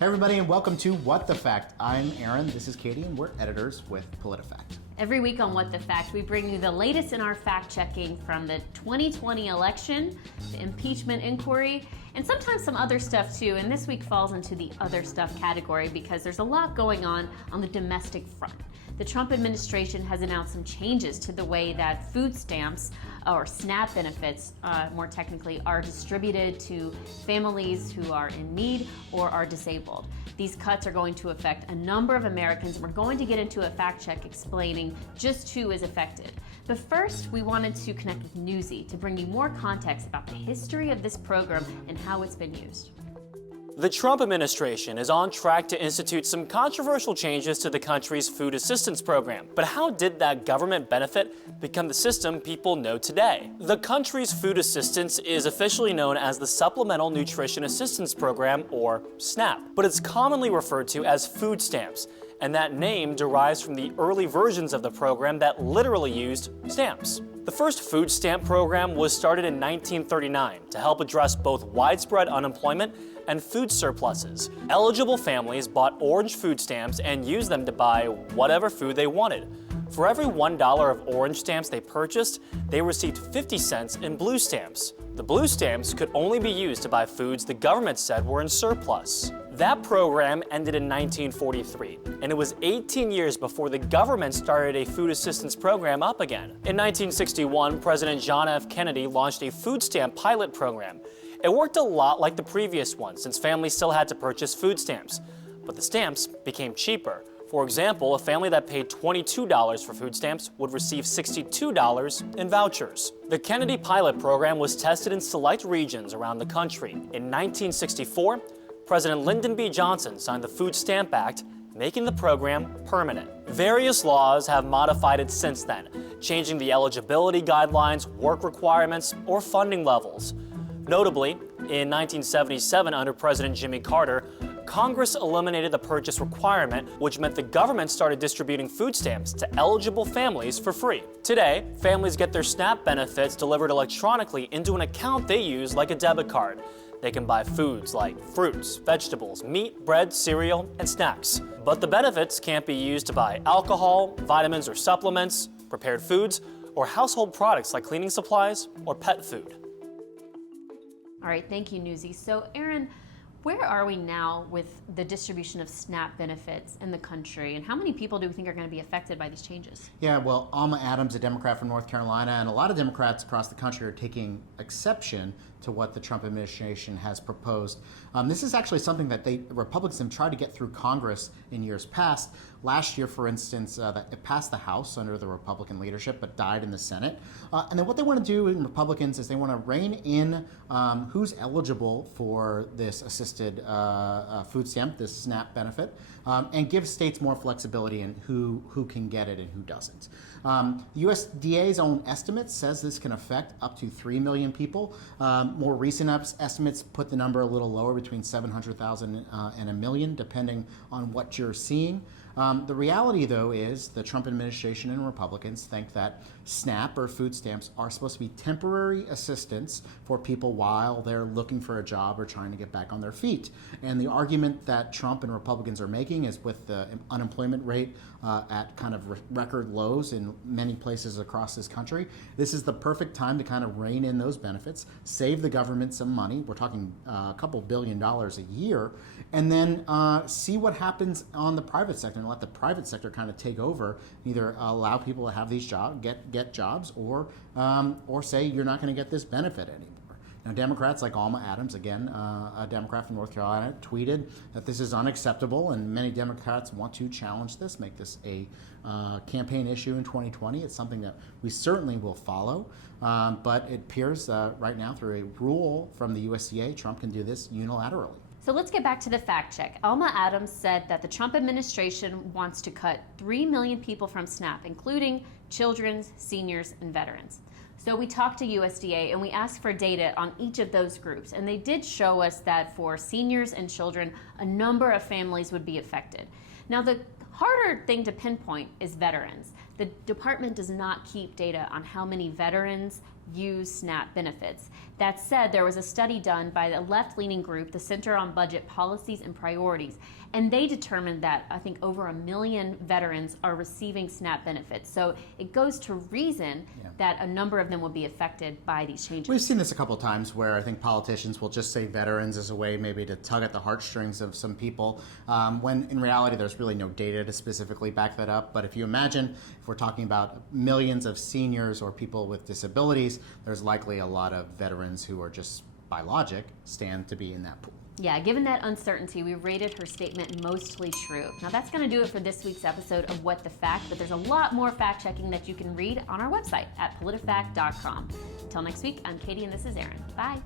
Hey everybody, and welcome to What the Fact. I'm Aaron, this is Katie, and we're editors with PolitiFact. Every week on What the Fact, we bring you the latest in our fact-checking from the 2020 election, the impeachment inquiry, and sometimes some other stuff too. And this week falls into the other stuff category because there's a lot going on the domestic front. The Trump administration has announced some changes to the way that food stamps, or SNAP benefits, more technically, are distributed to families who are in need or are disabled. These cuts are going to affect a number of Americans, and we're going to get into a fact check explaining just who is affected. But first, we wanted to connect with Newsy to bring you more context about the history of this program and how it's been used. The Trump administration is on track to institute some controversial changes to the country's food assistance program. But how did that government benefit become the system people know today? The country's food assistance is officially known as the Supplemental Nutrition Assistance Program, or SNAP, but it's commonly referred to as food stamps, and that name derives from the early versions of the program that literally used stamps. The first food stamp program was started in 1939 to help address both widespread unemployment and food surpluses. Eligible families bought orange food stamps and used them to buy whatever food they wanted. For every $1 of orange stamps they purchased, they received 50 cents in blue stamps. The blue stamps could only be used to buy foods the government said were in surplus. That program ended in 1943, and it was 18 years before the government started a food assistance program up again. In 1961, President John F. Kennedy launched a food stamp pilot program. It worked a lot like the previous one, since families still had to purchase food stamps, but the stamps became cheaper. For example, a family that paid $22 for food stamps would receive $62 in vouchers. The Kennedy pilot program was tested in select regions around the country. In 1964, President Lyndon B. Johnson signed the Food Stamp Act, making the program permanent. Various laws have modified it since then, changing the eligibility guidelines, work requirements, or funding levels. Notably, in 1977, under President Jimmy Carter, Congress eliminated the purchase requirement, which meant the government started distributing food stamps to eligible families for free. Today, families get their SNAP benefits delivered electronically into an account they use like a debit card. They can buy foods like fruits, vegetables, meat, bread, cereal, and snacks. But the benefits can't be used to buy alcohol, vitamins or supplements, prepared foods, or household products like cleaning supplies or pet food. All right, thank you, Newsy. So, Aaron, where are we now with the distribution of SNAP benefits in the country, and how many people do we think are going to be affected by these changes? Yeah, well, Alma Adams, a Democrat from North Carolina, and a lot of Democrats across the country are taking exception to what the Trump administration has proposed. This is actually something that Republicans have tried to get through Congress in years past. Last year, for instance, that it passed the House under the Republican leadership, but died in the Senate. And then what they want to do in Republicans is they want to rein in who's eligible for this assisted food stamp, this SNAP benefit, and give states more flexibility in who can get it and who doesn't. The USDA's own estimate says this can affect up to 3 million people. More recent estimates put the number a little lower, between 700,000 and a million, depending on what you're seeing. The reality, though, is the Trump administration and Republicans think that SNAP, or food stamps, are supposed to be temporary assistance for people while they're looking for a job or trying to get back on their feet. And the argument that Trump and Republicans are making is, with the unemployment rate at kind of record lows in many places across this country, this is the perfect time to kind of rein in those benefits, save the government some money. We're talking a couple $1 billion a year, and then see what happens on the private sector and let the private sector kind of take over, either allow people to have these jobs, get jobs, or say you're not going to get this benefit anymore. Now, Democrats like Alma Adams, again, a Democrat from North Carolina, tweeted that this is unacceptable, and many Democrats want to challenge this, make this a campaign issue in 2020. It's something that we certainly will follow, but it appears right now, through a rule from the USDA, Trump can do this unilaterally. So let's get back to the fact check. Alma Adams said that the Trump administration wants to cut 3 million people from SNAP, including children, seniors, and veterans. So we talked to USDA and we asked for data on each of those groups, and they did show us that for seniors and children, a number of families would be affected. Now, the harder thing to pinpoint is veterans. the department does not keep data on how many veterans use SNAP benefits. That said, there was a study done by the left-leaning group, the Center on Budget Policies and Priorities, and they determined that I think over 1 million veterans are receiving SNAP benefits. So it goes to reason that a number of them will be affected by these changes. We've seen this a couple of times where I think politicians will just say veterans as a way maybe to tug at the heartstrings of some people, when in reality there's really no data to specifically back that up. But if you imagine, if we're talking about millions of seniors or people with disabilities, there's likely a lot of veterans who are just, by logic, stand to be in that pool. Yeah, given that uncertainty, we rated her statement mostly true. Now that's going to do it for this week's episode of What the Fact, but there's a lot more fact-checking that you can read on our website at PolitiFact.com. Until next week, I'm Katie and this is Erin. Bye.